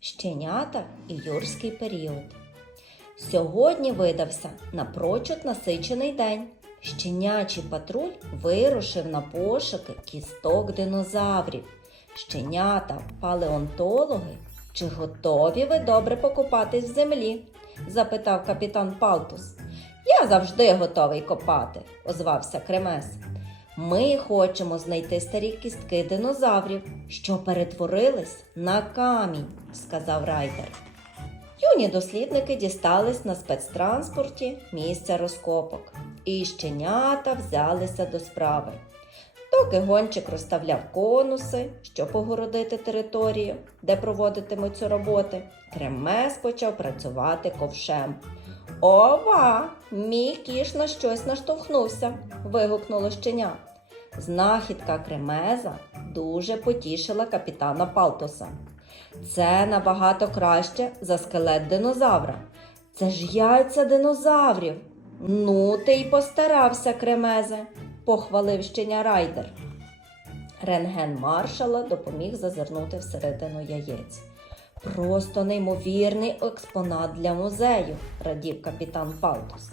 щенята і юрський період. Сьогодні видався напрочуд насичений день. Щенячий патруль вирушив на пошуки кісток динозаврів. Щенята, палеонтологи, чи готові ви добре покопатись в землі? запитав капітан Палтус. Я завжди готовий копати, озвався Кремес. Ми хочемо знайти старі кістки динозаврів, що перетворились на камінь, сказав райдер. Юні дослідники дістались на спецтранспорті місця розкопок, і щенята взялися до справи. Доки гончик розставляв конуси, щоб огородити територію, де проводитимуться роботи, Кремес почав працювати ковшем. Ова! Мій кіш на щось наштовхнувся. вигукнуло щеня. Знахідка кремеза дуже потішила капітана Палтоса. Це набагато краще за скелет динозавра. Це ж яйця динозаврів. Ну, ти й постарався, кремезе, похвалив щеня райдер. Рентген маршала допоміг зазирнути всередину яєць. Просто неймовірний експонат для музею, радів капітан Палтус.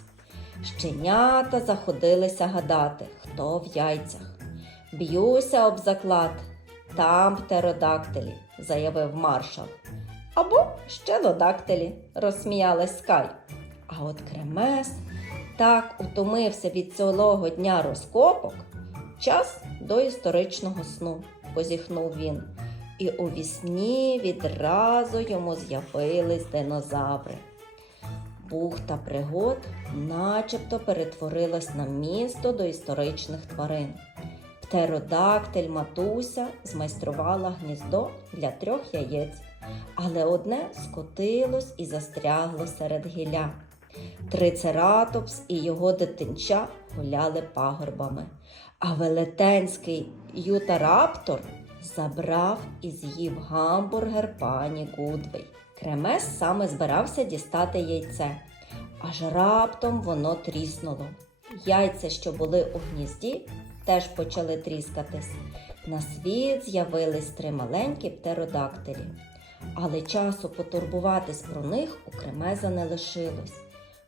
Щенята заходилися гадати, хто в яйцях. Б'юся об заклад, там птеродактилі, заявив маршал. Або щенодактилі, розсміялась Скай. А от Кремес так утомився від цілого дня розкопок. Час до історичного сну, позіхнув він. І у вісні відразу йому з'явились динозаври. Бухта пригод начебто перетворилась на місто до історичних тварин. Птеродактиль матуся змайструвала гніздо для трьох яєць, але одне скотилось і застрягло серед гілля. Трицератопс і його дитинча гуляли пагорбами, а велетенський ютараптор забрав і з'їв гамбургер пані Гудвей. Кремес саме збирався дістати яйце, аж раптом воно тріснуло. Яйця, що були у гнізді, теж почали тріскатись. На світ з'явились три маленькі птеродактилі. Але часу потурбуватись про них у Кремеза не лишилось,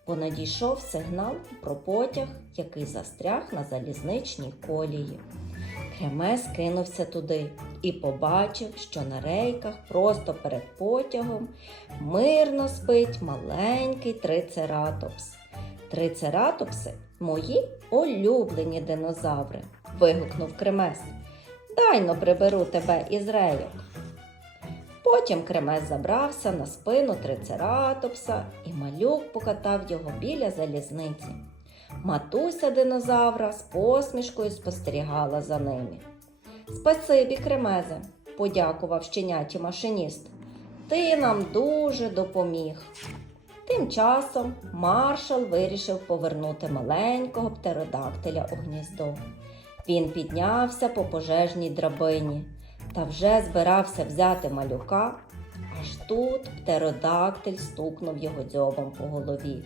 бо надійшов сигнал про потяг, який застряг на залізничній колії. Кремес кинувся туди і побачив, що на рейках просто перед потягом мирно спить маленький трицератопс. Трицератопси мої улюблені динозаври, вигукнув Кремес. Дайно приберу тебе із рейок. Потім Кремес забрався на спину трицератопса, і малюк покатав його біля залізниці. Матуся динозавра з посмішкою спостерігала за ними. Спасибі, Кремезе, подякував щеняті машиніст. Ти нам дуже допоміг. Тим часом маршал вирішив повернути маленького птеродактиля у гніздо. Він піднявся по пожежній драбині та вже збирався взяти малюка, аж тут птеродактиль стукнув його дзьобом по голові.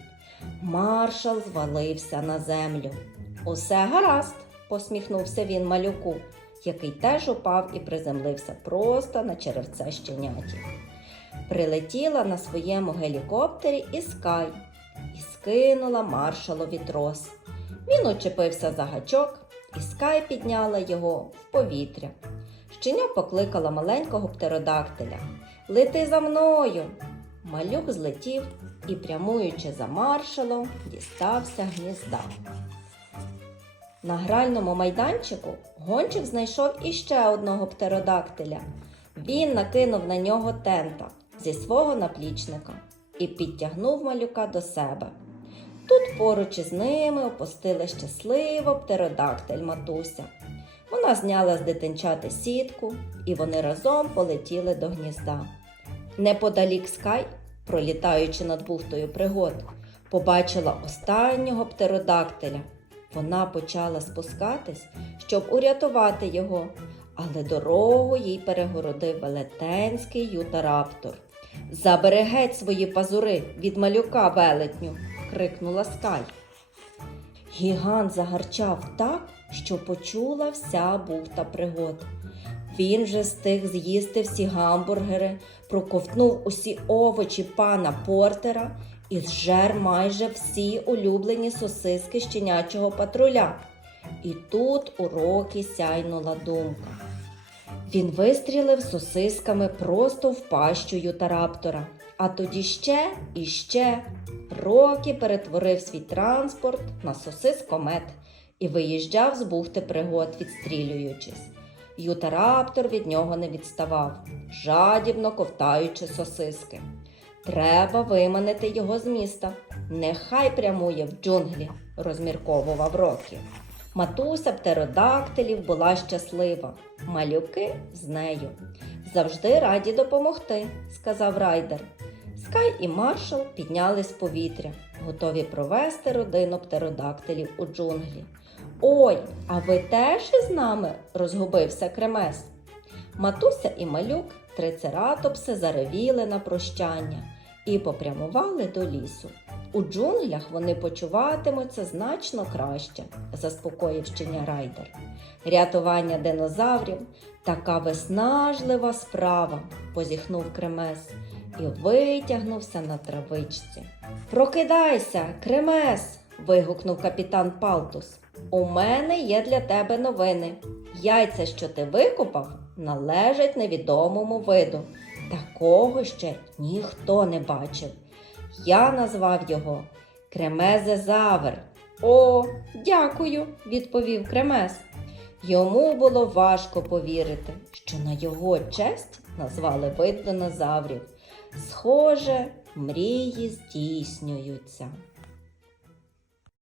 Маршал звалився на землю. Усе гаразд, посміхнувся він малюку, який теж упав і приземлився просто на черевце щеняті. Прилетіла на своєму гелікоптері і Скай і скинула маршалові трос. Він учепився за гачок, і Скай підняла його в повітря. Щеня покликала маленького птеродактиля. Лети за мною. Малюк злетів і, прямуючи за маршалом, дістався гнізда. На гральному майданчику гончик знайшов іще одного птеродактиля. Він накинув на нього тента зі свого наплічника і підтягнув малюка до себе. Тут поруч із ними опустила щасливо птеродактиль матуся. Вона зняла з дитинчати сітку, і вони разом полетіли до гнізда. Неподалік Скай, пролітаючи над бухтою пригод, побачила останнього птеродактиля. Вона почала спускатись, щоб урятувати його, але дорогу їй перегородив велетенський ютараптор. Забери геть свої пазури від малюка велетню, крикнула Скай. Гігант загарчав так, що почула вся бухта пригод. Він же встиг з'їсти всі гамбургери, проковтнув усі овочі пана Портера і зжер майже всі улюблені сосиски щенячого патруля. І тут у Рокі сяйнула думка. Він вистрілив сосисками просто в пащу ютараптора, а тоді ще і ще. Рокі перетворив свій транспорт на сосискомет і виїжджав з бухти пригод, відстрілюючись. Ютараптор від нього не відставав, жадібно ковтаючи сосиски. Треба виманити його з міста. Нехай прямує в джунглі, розмірковував Рокі. Матуся птеродактилів була щаслива, малюки з нею. Завжди раді допомогти, сказав райдер. Скай і маршал піднялись в повітря, готові провести родину птеродактилів у джунглі. Ой, а ви теж із нами? розгубився кремес. Матуся і малюк трицератопси заревіли на прощання і попрямували до лісу. У джунглях вони почуватимуться значно краще, заспокоїв щеня райдер. Рятування динозаврів така виснажлива справа, позіхнув кремес і витягнувся на травичці. Прокидайся, кремес. вигукнув капітан Палтус. У мене є для тебе новини. Яйця, що ти викопав, належать невідомому виду. Такого ще ніхто не бачив. Я назвав його Кремезезавр. О, дякую, відповів Кремез. Йому було важко повірити, що на його честь назвали вид динозаврів. Схоже, мрії здійснюються.